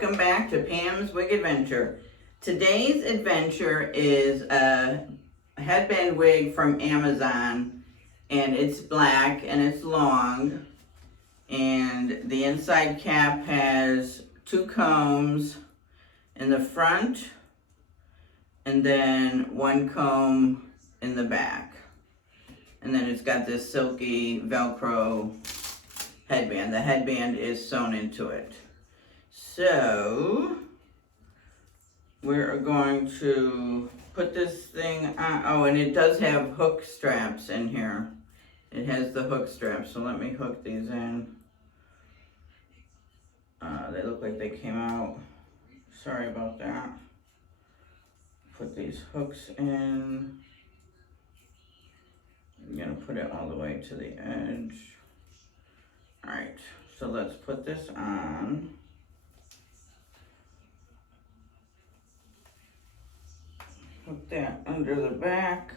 welcome back to Pam's Wig Adventure. Today's adventure is a headband wig from Amazon, and it's black and it's long, and the inside cap has 2 combs in the front and then 1 comb in the back, and then it's got this silky Velcro headband. The headband is sewn into it. So we're going to put this thing on. Oh, and it does have hook straps in here. It has the hook straps, so let me hook these in. They look like they came out. Sorry about that. Put these hooks in. I'm gonna put it all the way to the edge. All right, so let's put this on. Put that under the back.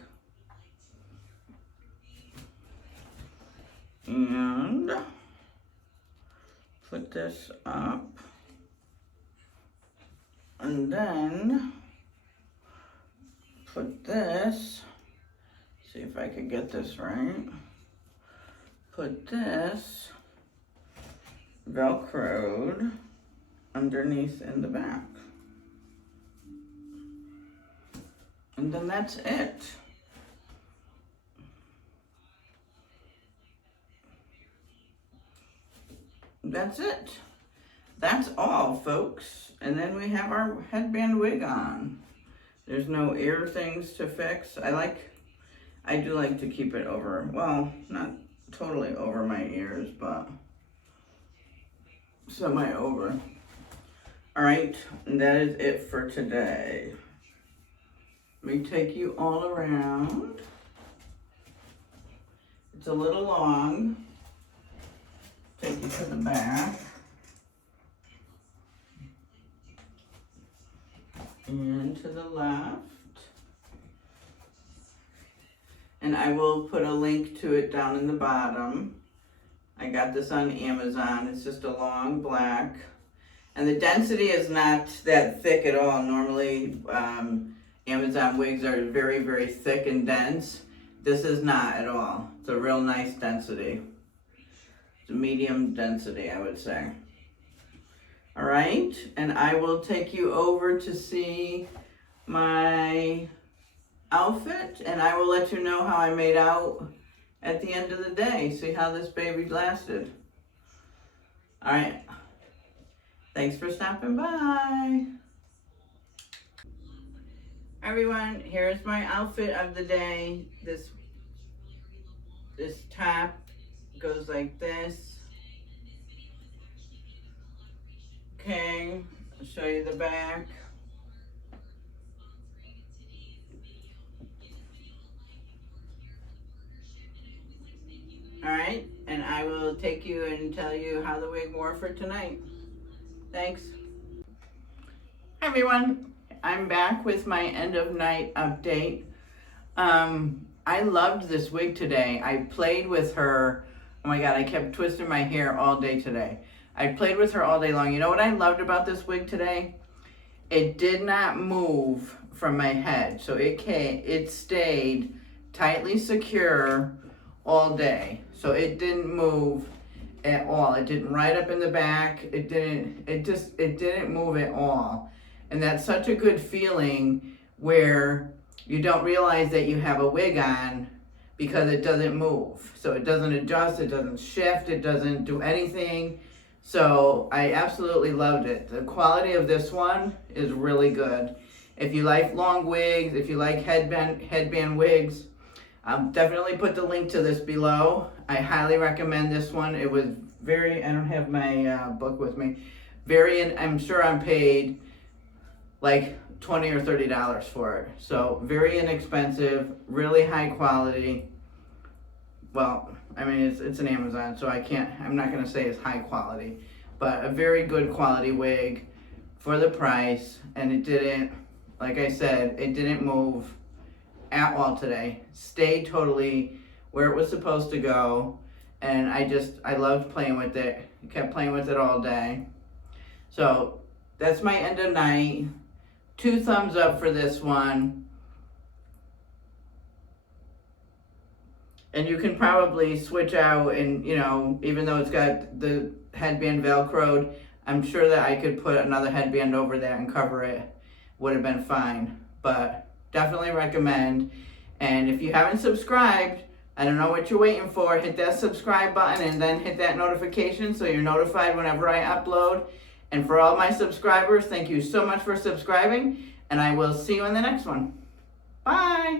And put this up. And then put this, see if I can get this right. Put this Velcroed underneath in the back. And then that's it. That's it. That's all, folks. And then we have our headband wig on. There's no ear things to fix. I do like to keep it over, well, not totally over my ears, but semi over. All right, and that is it for today. Let me take you all around. It's a little long. Take you to the back. And to the left. And I will put a link to it down in the bottom. I got this on Amazon. It's just a long black. And the density is not that thick at all. Normally, Amazon wigs are very, very thick and dense. This is not at all. It's a real nice density. It's a medium density, I would say. All right, and I will take you over to see my outfit, and I will let you know how I made out at the end of the day. See how this baby lasted. All right, thanks for stopping by. Everyone, here's my outfit of the day. This top goes like this. Okay, I'll show you the back. All right, and I will take you and tell you how the wig wore for tonight. Thanks. Hi everyone. I'm back with my end of night update. I loved this wig today. I played with her. Oh my God, I kept twisting my hair all day today. I played with her all day long. You know what I loved about this wig today? It did not move from my head. So it stayed tightly secure all day. So it didn't move at all. It didn't ride up in the back. It didn't move at all. And that's such a good feeling where you don't realize that you have a wig on because it doesn't move. So it doesn't adjust, it doesn't shift, it doesn't do anything. So I absolutely loved it. The quality of this one is really good. If you like long wigs, if you like headband wigs, I'll definitely put the link to this below. I highly recommend this one. It was very, I don't have my book with me. I'm sure I'm paid like $20 or $30 for it. So very inexpensive, really high quality. Well, I mean, it's an Amazon, so I'm not gonna say it's high quality, but a very good quality wig for the price. And it didn't, like I said, it didn't move at all today. Stayed totally where it was supposed to go. And I loved playing with it. I kept playing with it all day. So that's my end of night. 2 thumbs up for this one. And you can probably switch out and, you know, even though it's got the headband velcroed, I'm sure that I could put another headband over that and cover it. Would have been fine. But definitely recommend. And if you haven't subscribed, I don't know what you're waiting for. Hit that subscribe button and then hit that notification so you're notified whenever I upload. And for all my subscribers, thank you so much for subscribing. And I will see you in the next one. Bye.